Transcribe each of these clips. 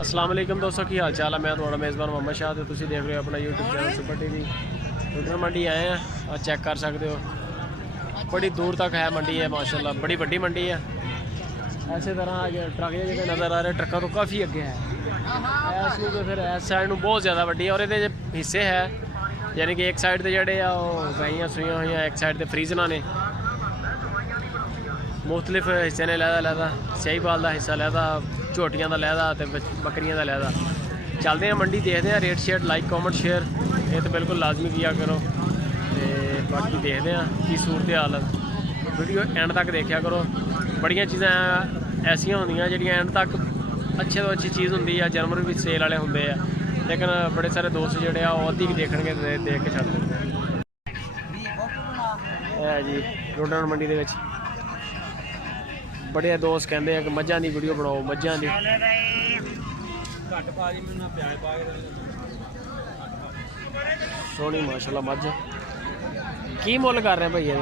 अस्सलाम वालेकुम दोस्तों, की हाल चाल है। मैं थोड़ा मेज़बान मोहम्मद शाह तो तुम देख रहे हो अपना यूट्यूब चैनल सुपर टीवी। लुडर मंडी आए हैं और चेक कर सकते हो, बड़ी दूर तक है मंडी है माशाल्लाह, बड़ी बड़ी मंडी है। ऐसे तरह आगे ट्रक जो नज़र आ रहे ट्रकों तो काफ़ी अगे है इस तो फिर इस साइड में बहुत ज़्यादा वड्डी है और ये हिस्से है, यानी कि एक साइड से जड़े गाइयाँ सूइयां हुई, एक साइड से फ्रीजना ने मुख्तलिफ हिस्से ने लैदा लैदा सहीवाल का हिस्सा लैदा, झोटियां का लैदा तो बकरियां का लैदा। चलते हैं मंडी, देखते हैं रेट शेट, लाइक कॉमेंट शेयर ये तो बिल्कुल लाजमी किया करो। तो बाकी देखते हैं की सूरत हाल, वीडियो एंड तक देखा करो। बड़िया चीज़ा ऐसिया होंदियां जिहड़ियां एंड तक अच्छे तो अच्छी चीज़ होंदी है, जानवर भी सेल वाले होंदे आ, लेकिन बड़े सारे दोस्त जोड़े अद्धी देखणगे देख के छड्ड दिंदे है जी। लुडर मंडी दे विच बड़े दोस्त कहते हैं कि मझां की वीडियो बनाओ, मझां की सोहनी माशाल्लाह मझ। की मुल कर रहे हैं भैया?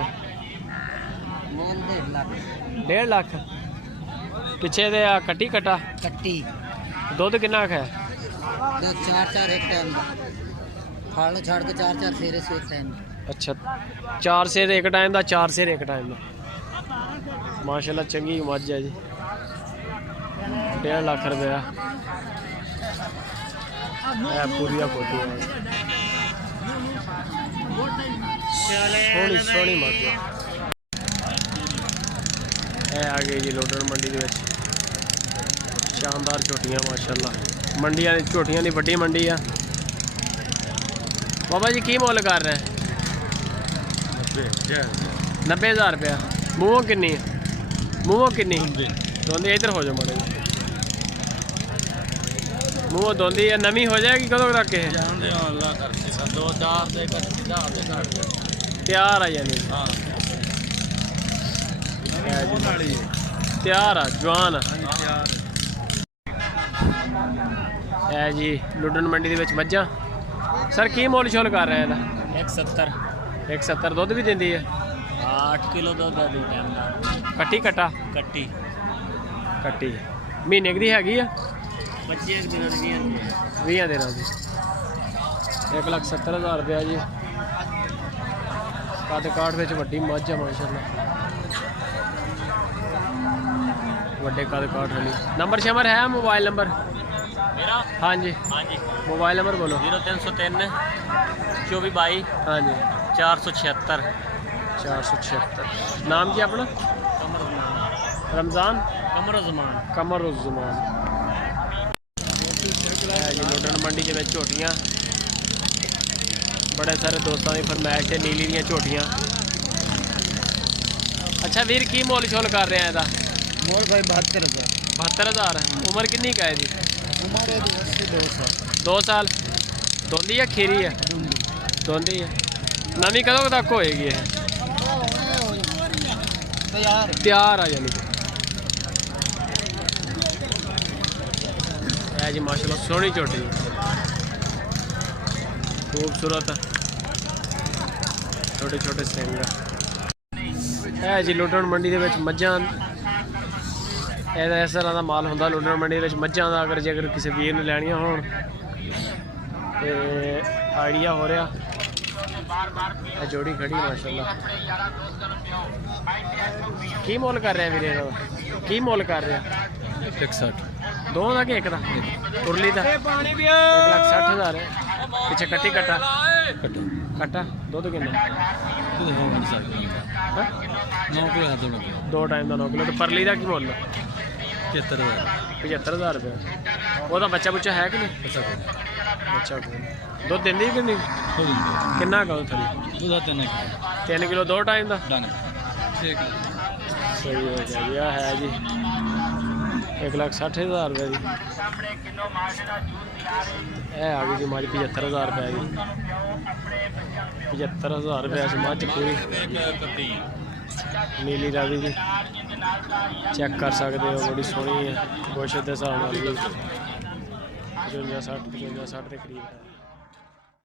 1.5 लाख। पिछे दे कट्टी कट्टा कट्टी दुध किन्ना है? 4 एक टाइम फाड़ छाड़ के 4 सेरे से एक टाइम। अच्छा, 4 सेर एक टाइम का, 4 सेर एक टाइम का। माशाल्लाह चंगी मझ है जी। 1.5 लाख रुपया पूरी फोटो है, सोहनी सोहनी मझ है। आ गई जी लुडर मंडी के शानदार झोटियां माशाल्लाह। मंडिया झोटियां की वड्डी मंडी है। बाबा जी की मुल कर रहे हैं? 90,000 रुपया। मूहों किन्नी है? मूहों किन्नी दोंदी? इधर हो जाओ माड़े, मूहों दोंदी है। नवी हो जाएगी कदों तक? तैयार है यानी तैयार है, जवान है जी। लुडन मंडी के मझां सर की मुल छोल कर रहे हैं? 170 दुध भी देंदी है? 8 किलो दुध है टाइम का। कट्टी कट्टा कट्टी कट्टी महीने की हैगी है? 25 दिनों की 20 दिन की। 1,70,000 रुपया जी। कद काठ में वड्डी मझ है माशाल्लाह, वड्डे कद काठ वाली। नंबर शमर है? मोबाइल नंबर मेरा? हाँ जी मोबाइल नंबर बोलो। 0303 2422 हाँ जी 476। 476। नाम क्या अपना? रमज़ान कमरुज़्ज़मान। जी लुडन मंडी के झोटियां बड़े सारे दोस्तों की फरमाइश है, नीली दी झोटियां। अच्छा वीर की मोल छोल कर रहे हैं? ਇਹਦਾ मोल भाई 72,000। 72,000। उम्र कितनी का है जी? उम्र 2 साल। दोंदी है खीरी है? दोंदी है। नवी कदों तक होएगी? तैयार आ यानी है जी माशाल्लाह। सोहनी झोटी खूबसूरत, छोटे छोटे सिंग है जी। लुडन मंडी के मझां इस तरह का माल होंदा लुडन मंडी के मझां का। अगर जेकर किसी वीर ने लैनियां होण ते आइडिया हो रहा। जोड़ी खड़ी माशाल्लाह। की मोल कर रहे हैं वीरे? की मोल कर रहे हैं? 160। दो का कि एक का? उरली का 1,60,000 है। पिछे कट्टी कट्टा कट्टा दुध किन्ना? 9 किलो 2 टाइम का 9 किलो। तो परली का की मुल? 75,000। 75,000 रुपया। वह बच्चा बुच्चा है कि नहीं? बच्चा दुध देंदी कि नहीं? किन्ना का थली? 3 किलो 2 टाइम का। सही हो गया है जी। 1,60,000 रुपये की आ गई जी मझ। 75,000 रुपये की 75,000 रुपये से मझ पूरी नीली रावी की चेक कर सकते हो। बड़ी सोहनी है, गोशत के हिसाब 55-60 के करीब है।